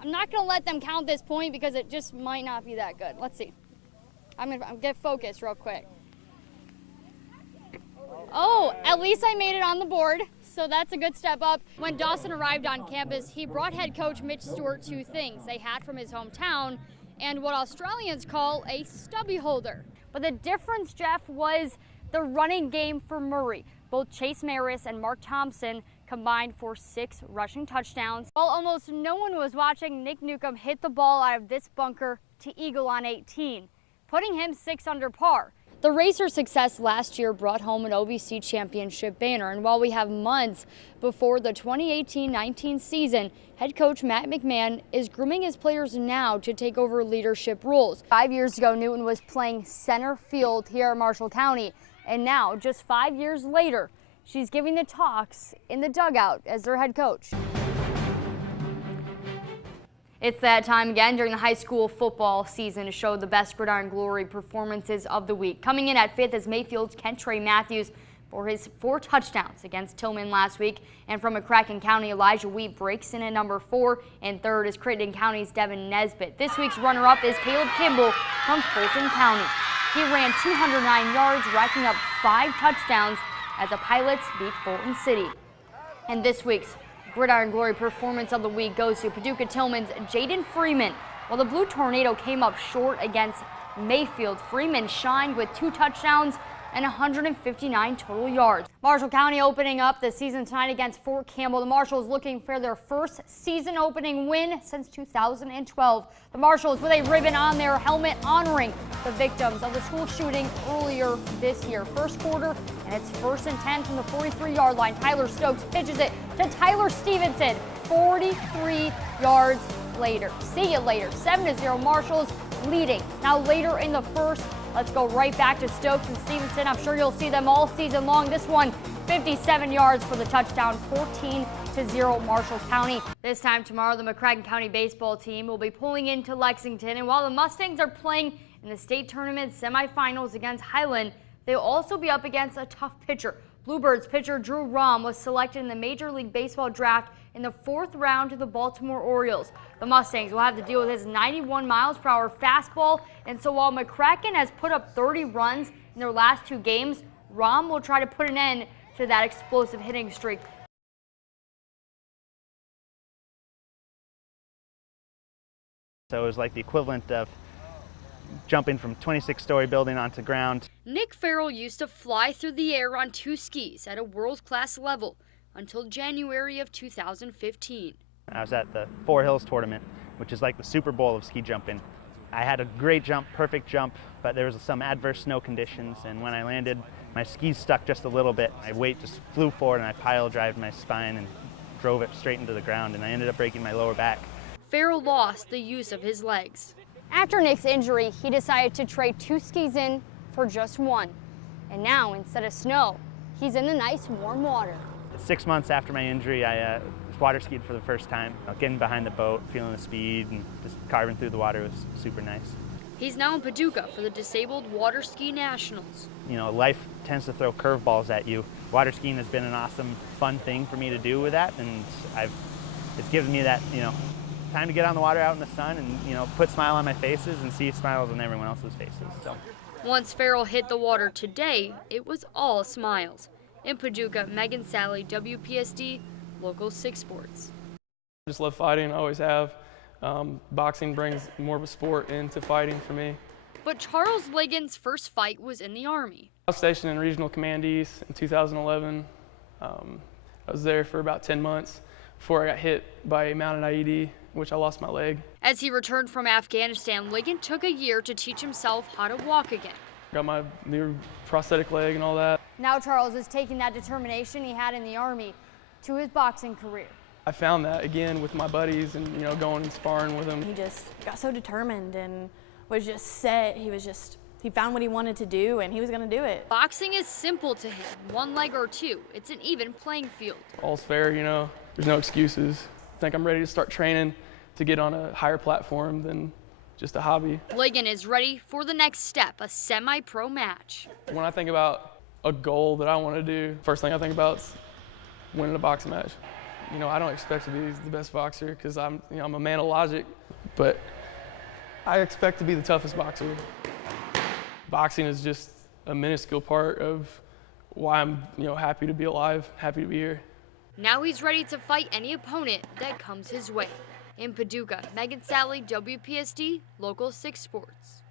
I'm not going to let them count this point because it just might not be that good. Let's see. I'm going to get focused real quick. Oh, at least I made it on the board, so that's a good step up. When Dawson arrived on campus, he brought head coach Mitch Stewart two things: a hat from his hometown and what Australians call a stubby holder. But the difference, Jeff, was the running game for Murray. Both Chase Maris and Mark Thompson combined for 6 rushing touchdowns. While almost no one was watching, Nick Newcomb hit the ball out of this bunker to eagle on 18, putting him 6 under par. The Racers' success last year brought home an OVC championship banner, and while we have months before the 2018-19 season, head coach Matt McMahon is grooming his players now to take over leadership roles. 5 years ago, Newton was playing center field here at Marshall County, and now, just 5 years later, she's giving the talks in the dugout as their head coach. It's that time again during the high school football season to show the best Gridiron Glory performances of the week. Coming in at 5th is Mayfield's Kentrey Matthews for his 4 touchdowns against Tillman last week. And from McCracken County, Elijah Wheat breaks in at number 4. And 3rd is Crittenden County's Devin Nesbitt. This week's runner-up is Caleb Kimball from Fulton County. He ran 209 yards, racking up 5 touchdowns as the Pilots beat Fulton City. And this week's Gridiron Glory performance of the week goes to Paducah Tillman's Jaden Freeman. While the Blue Tornado came up short against Mayfield, Freeman shined with 2 touchdowns and 159 total yards. Marshall County opening up the season tonight against Fort Campbell. The Marshals looking for their first season opening win since 2012. The Marshals with a ribbon on their helmet honoring the victims of the school shooting earlier this year. First quarter, and it's 1st and 10 from the 43-yard line. Tyler Stokes pitches it to Tyler Stevenson, 43 yards later. See you later. 7-0 Marshals leading. Now later in the first, let's go right back to Stokes and Stevenson. I'm sure you'll see them all season long. This one, 57 yards for the touchdown, 14-0 Marshall County. This time tomorrow, the McCracken County baseball team will be pulling into Lexington. And while the Mustangs are playing in the state tournament semifinals against Highland, they'll also be up against a tough pitcher. Bluebirds pitcher Drew Rahm was selected in the Major League Baseball draft in the 4th round to the Baltimore Orioles. The Mustangs will have to deal with his 91 miles per hour fastball, and so while McCracken has put up 30 runs in their last 2 games, Rahm will try to put an end to that explosive hitting streak. So it was like the equivalent of jumping from 26-story building onto ground. Nick Farrell used to fly through the air on 2 skis at a world-class level until January of 2015. I was at the Four Hills tournament, which is like the Super Bowl of ski jumping. I had a great jump, perfect jump, but there was some adverse snow conditions, and when I landed, my skis stuck just a little bit. My weight just flew forward, and I pile drived my spine and drove it straight into the ground, and I ended up breaking my lower back. Farrell lost the use of his legs. After Nick's injury, he decided to trade 2 skis in for just 1. And now, instead of snow, he's in the nice warm water. 6 months after my injury, I water skied for the first time. Getting behind the boat, feeling the speed, and just carving through the water was super nice. He's now in Paducah for the Disabled Water Ski Nationals. You know, life tends to throw curveballs at you. Water skiing has been an awesome, fun thing for me to do with that, and it's given me that, time to get on the water out in the sun and, put a smile on my faces and see smiles on everyone else's faces. So once Farrell hit the water today, it was all smiles. In Paducah, Megan Salle, WPSD, Local 6 Sports. I just love fighting, I always have. Boxing brings more of a sport into fighting for me. But Charles Ligon's first fight was in the Army. I was stationed in Regional Command East in 2011. I was there for about 10 months before I got hit by a mounted IED, which I lost my leg. As he returned from Afghanistan, Ligon took a year to teach himself how to walk again. Got my new prosthetic leg and all that. Now Charles is taking that determination he had in the Army to his boxing career. I found that again with my buddies and going and sparring with them. He just got so determined and was just set. He found what he wanted to do and he was going to do it. Boxing is simple to him, 1 leg or 2. It's an even playing field. All's fair, there's no excuses. I think I'm ready to start training to get on a higher platform than just a hobby. Ligon is ready for the next step, a semi-pro match. When I think about a goal that I want to do, first thing I think about is winning a boxing match. I don't expect to be the best boxer because I'm a man of logic, but I expect to be the toughest boxer. Boxing is just a minuscule part of why I'm, happy to be alive, happy to be here. Now he's ready to fight any opponent that comes his way. In Paducah, Salle, WPSD, Local 6 Sports.